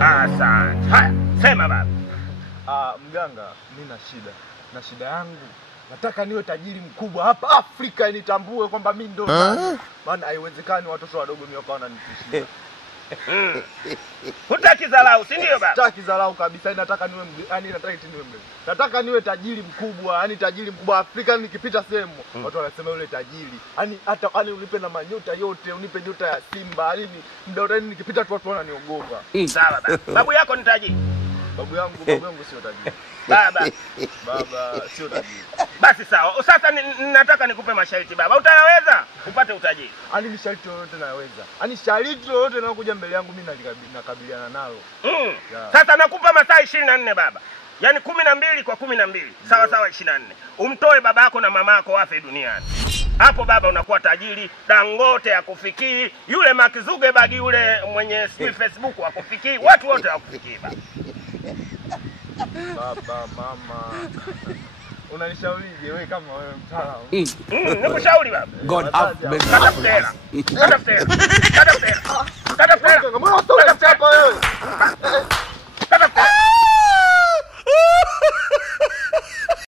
Asante. Haya, sema baba. Mganga, mimi na shida yangu. Nataka niwe tajiri mkubwa hapa Afrika, nitambue kwamba mimi ndo maana haiwezekani watoto wadogo mimi wakawa wananitishia. Hutaki dharau, si ndio baba? Sitaki dharau kabisa, nataka niwe nataka niwe tajiri mkubwa, yani tajiri mkubwa Afrika. Nikipita sehemu watu wanasema yule tajiri. Yani hata unipe na manyota yote, unipe nyota ya Simba. Yani muda wote nikipita tu watu wananiogopa. Sawa baba. Babu yako ni tajiri? Babu yangu sio tajiri. Baba sio tajiri. Basi sawa. Sasa nataka nikupe masharti baba. Utayaweza upate utajiri? Ani masharti yote naweza. Ani sharti yote linalokuja mbele yangu mimi nakabiliana nalo. Sasa nakupa masaa 24 baba. Yaani 12 kwa 12. Sawa 24. Umtoe baba yako na mama yako wafe duniani. Hapo baba unakuwa tajiri. Dangote akufikii, yule Mark Zuckerberg yule mwenye Facebook akufikii, watu wote wakufikii baba. Baba, mama. Unanishaurije wewe kama wewe mtaalamu? Nikushauri baba. God have Kata fera. Mbona unachapa wewe?